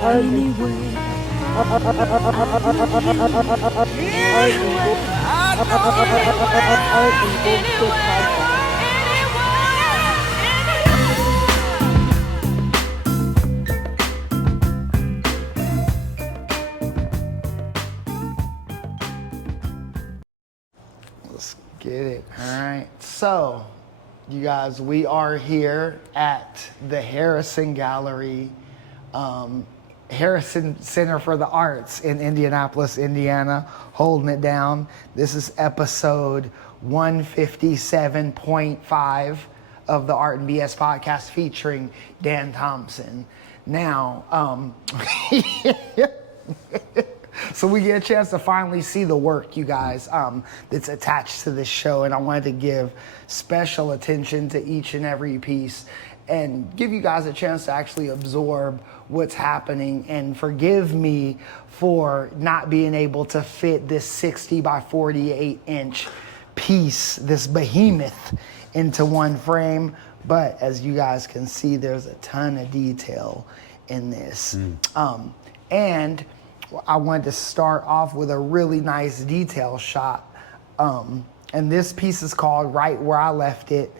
Let's get it. All right. So, you guys, we are here at the Harrison Gallery, Harrison Center for the Arts in Indianapolis, Indiana, holding it down. This is episode 157.5 of the Art and BS podcast featuring Dan Thompson. Now, so we get a chance to finally see the work, you guys, that's attached to this show, and I wanted to give special attention to each and every piece and give you guys a chance to actually absorb what's happening, and forgive me for not being able to fit this 60 by 48 inch piece, this behemoth, into one frame. But as you guys can see, there's a ton of detail in this. And I wanted to start off with a really nice detail shot. And this piece is called Right Where I Left It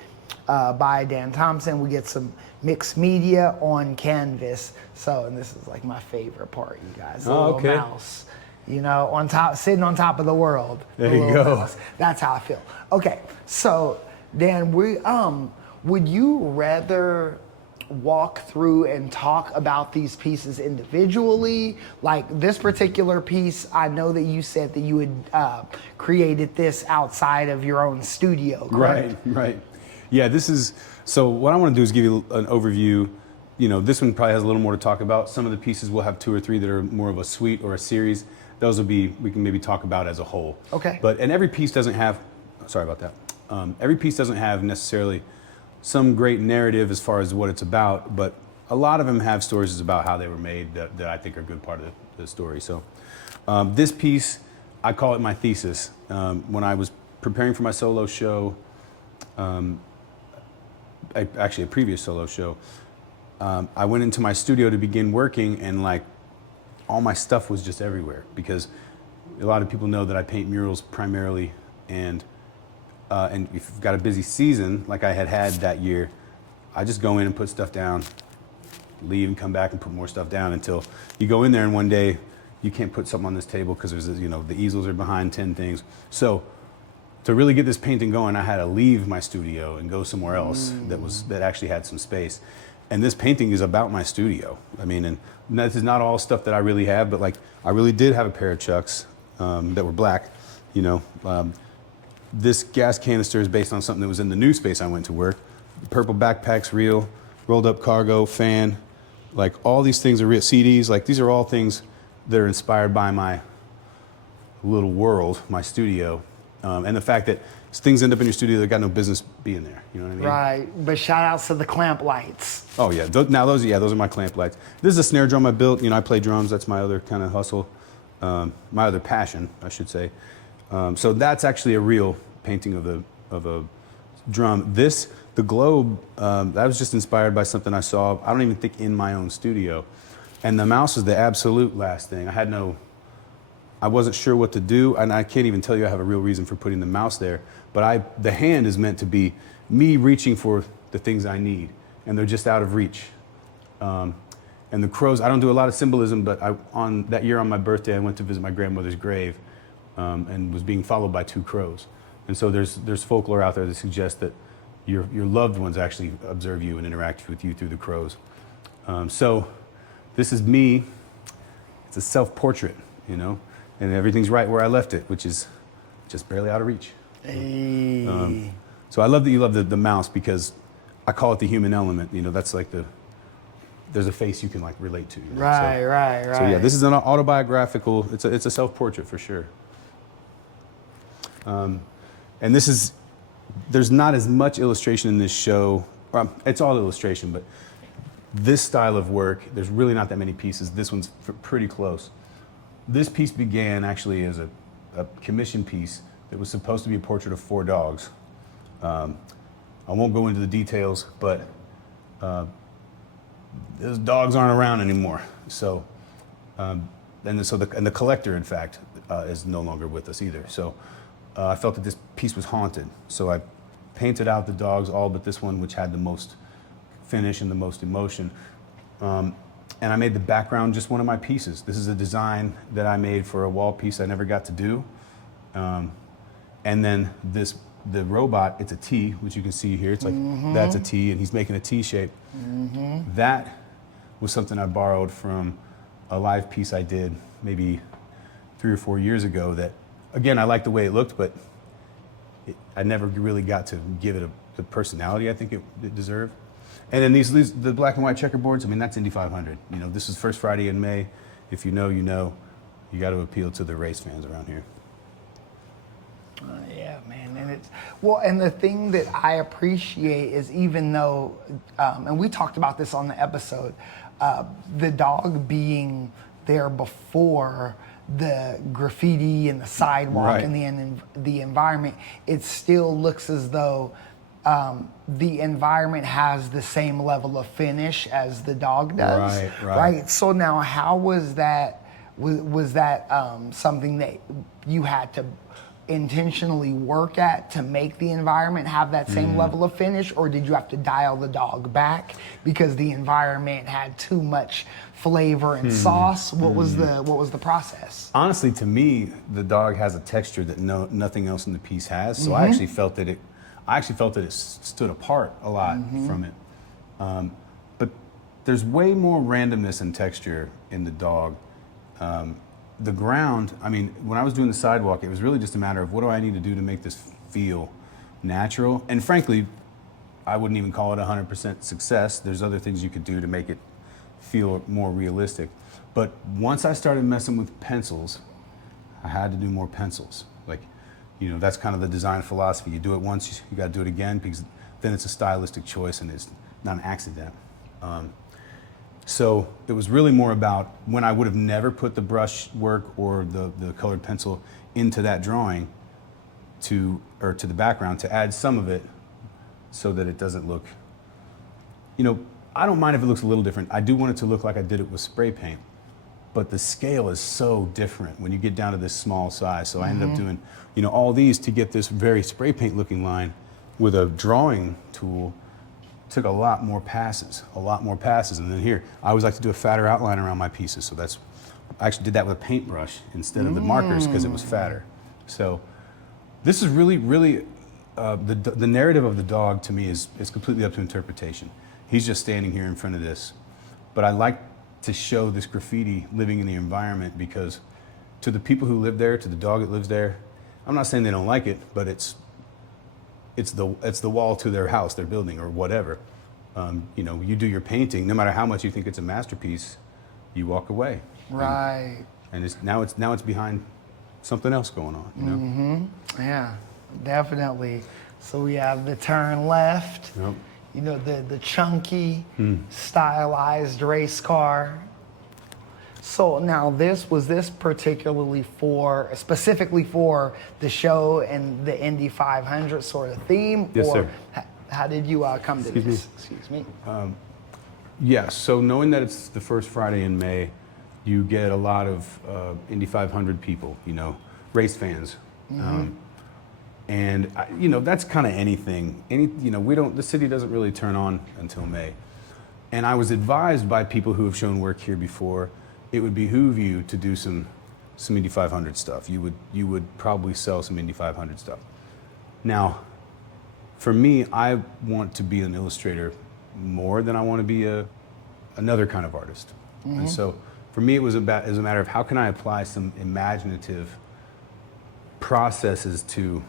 by Dan Thompson. We get some mixed media on canvas. So, and this is like my favorite part, you guys. The little mouse, you know, on top, sitting on top of the world. There you go. Mouse. That's how I feel. Okay, so Dan, would you rather walk through and talk about these pieces individually? Like this particular piece, I know that you said that you had created this outside of your own studio, correct? Right. Yeah, this is, so what I want to do is give you an overview. You know, this one probably has a little more to talk about. Some of the pieces will have 2 or 3 that are more of a suite or a series. Those will be, we can maybe talk about as a whole. Okay. And every piece doesn't have, sorry about that. Every piece doesn't have necessarily some great narrative as far as what it's about, but a lot of them have stories about how they were made that I think are a good part of the story. So this piece, I call it my thesis. When I was preparing for my solo show, actually a previous solo show, I went into my studio to begin working, and like all my stuff was just everywhere, because a lot of people know that I paint murals primarily, and if you've got a busy season like I had that year, I just go in and put stuff down, leave and come back and put more stuff down until you go in there and one day you can't put something on this table because there's, you know, the easels are behind 10 things. So to really get this painting going, I had to leave my studio and go somewhere else that actually had some space. And this painting is about my studio. I mean, and this is not all stuff that I really have, but like I really did have a pair of Chucks that were black, you know. This gas canister is based on something that was in the new space I went to work. The purple backpack's real, rolled up cargo, fan, like all these things are real. CDs, like these are all things that are inspired by my little world, my studio. And the fact that things end up in your studio that got no business being there, you know what I mean? Right, but shout outs to the clamp lights. Oh yeah, those are my clamp lights. This is a snare drum I built. You know, I play drums, that's my other kind of hustle, my other passion, I should say. So that's actually a real painting of a drum. The globe, that was just inspired by something I saw, I don't even think in my own studio. And the mouse was the absolute last thing. I wasn't sure what to do, and I can't even tell you I have a real reason for putting the mouse there, but the hand is meant to be me reaching for the things I need, and they're just out of reach. And the crows, I don't do a lot of symbolism, but on that year on my birthday, I went to visit my grandmother's grave, and was being followed by 2 crows. And so there's folklore out there that suggests that your loved ones actually observe you and interact with you through the crows. So this is me. It's a self-portrait, you know, and everything's right where I left it, which is just barely out of reach. Hey. So I love that you love the mouse, because I call it the human element. You know, that's like there's a face you can like relate to. You know? Right. So yeah, this is an autobiographical. It's a self-portrait for sure. And there's not as much illustration in this show. It's all illustration, but this style of work, there's really not that many pieces. This one's pretty close. This piece began actually as a commission piece that was supposed to be a portrait of 4 dogs. I won't go into the details, but those dogs aren't around anymore. So, and the collector, in fact, is no longer with us either. So I felt that this piece was haunted. So I painted out the dogs, all but this one, which had the most finish and the most emotion. And I made the background just one of my pieces. This is a design that I made for a wall piece I never got to do. And then the robot, it's a T, which you can see here. It's like, that's a T, and he's making a T shape. That was something I borrowed from a live piece I did maybe 3 or 4 years ago that, again, I liked the way it looked, but I never really got to give it the personality I think it deserved. And then the black and white checkerboards, I mean, that's Indy 500. You know, this is first Friday in May. If you know, you know. You got to appeal to the race fans around here. Yeah, man, and the thing that I appreciate is, even though, and we talked about this on the episode, the dog being there before the graffiti and the sidewalk, right, and the environment, it still looks as though the environment has the same level of finish as the dog does. Right. So now, how was that? Was that something that you had to intentionally work at to make the environment have that same level of finish, or did you have to dial the dog back because the environment had too much flavor and sauce? What was the process? Honestly, to me, the dog has a texture that nothing else in the piece has. So I actually felt that it stood apart a lot from it. But there's way more randomness and texture in the dog. The ground, I mean, when I was doing the sidewalk, it was really just a matter of what do I need to do to make this feel natural? And frankly, I wouldn't even call it 100% success. There's other things you could do to make it feel more realistic. But once I started messing with pencils, I had to do more pencils. Like, you know, that's kind of the design philosophy. You do it once, you got to do it again, because then it's a stylistic choice and it's not an accident. So it was really more about when I would have never put the brush work or the colored pencil into that drawing to the background, to add some of it so that it doesn't look, you know, I don't mind if it looks a little different. I do want it to look like I did it with spray paint, but the scale is so different when you get down to this small size. So I ended up doing, you know, all these to get this very spray paint looking line with a drawing tool. Took a lot more passes. And then here, I always like to do a fatter outline around my pieces. So I actually did that with a paintbrush instead of the markers because it was fatter. So this is really, really, the narrative of the dog to me is completely up to interpretation. He's just standing here in front of this. But I like to show this graffiti living in the environment, because to the people who live there, to the dog that lives there, I'm not saying they don't like it, but it's the wall to their house, their building, or whatever. You know, you do your painting, no matter how much you think it's a masterpiece, you walk away. Right. And now it's behind something else going on. You know? Yeah, definitely. So we have the turn left. Yep. You know, the chunky, stylized race car. So now was this specifically for the show and the Indy 500 sort of theme? Yes, or sir. How did you come to this? Excuse me. Yes, so knowing that it's the first Friday in May, you get a lot of Indy 500 people, you know, race fans. And you know, that's kind of anything. You know, the city doesn't really turn on until May. And I was advised by people who have shown work here before, it would behoove you to do some Indy 500 stuff. You would probably sell some Indy 500 stuff. Now, for me, I want to be an illustrator more than I want to be another kind of artist. And so for me, it was a matter of how can I apply some imaginative processes to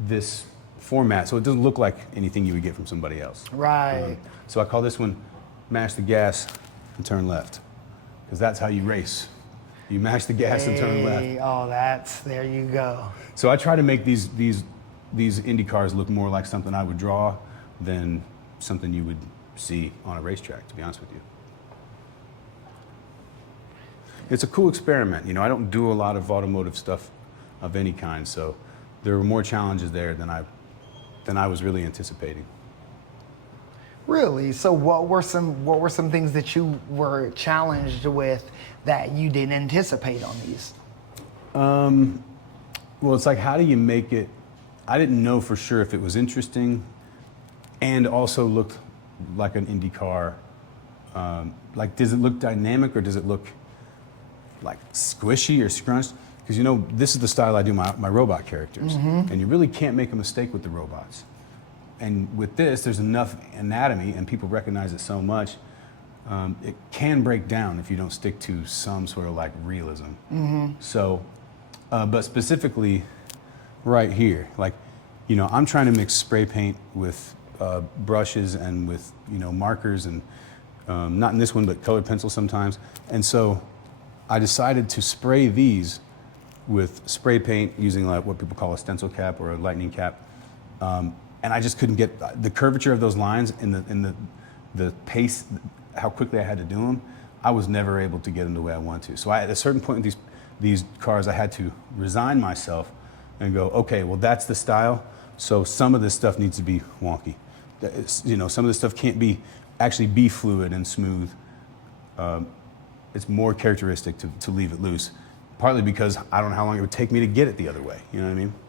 this format so it doesn't look like anything you would get from somebody else. Right. So I call this one mash the gas and turn left, because that's how you race. You mash the gas and turn left. Oh, there you go. So I try to make these Indy cars look more like something I would draw than something you would see on a racetrack, to be honest with you. It's a cool experiment. You know, I don't do a lot of automotive stuff of any kind, so there were more challenges there than I was really anticipating. Really? So what were some things that you were challenged with that you didn't anticipate on these? Well, it's like, how do you make it? I didn't know for sure if it was interesting and also looked like an Indy car. Like, does it look dynamic or does it look like squishy or scrunched? Because, you know, this is the style I do my robot characters. And you really can't make a mistake with the robots. And with this, there's enough anatomy and people recognize it so much. It can break down if you don't stick to some sort of like realism. So, but specifically right here, like, you know, I'm trying to mix spray paint with brushes and with, you know, markers and not in this one, but colored pencil sometimes. And so I decided to spray these with spray paint using like what people call a stencil cap or a lightning cap. And I just couldn't get the curvature of those lines in the pace, how quickly I had to do them. I was never able to get them the way I want to. So at a certain point in these cars, I had to resign myself and go, okay, well, that's the style. So some of this stuff needs to be wonky. You know, some of this stuff can't actually be fluid and smooth. It's more characteristic to leave it loose, partly because I don't know how long it would take me to get it the other way. You know what I mean?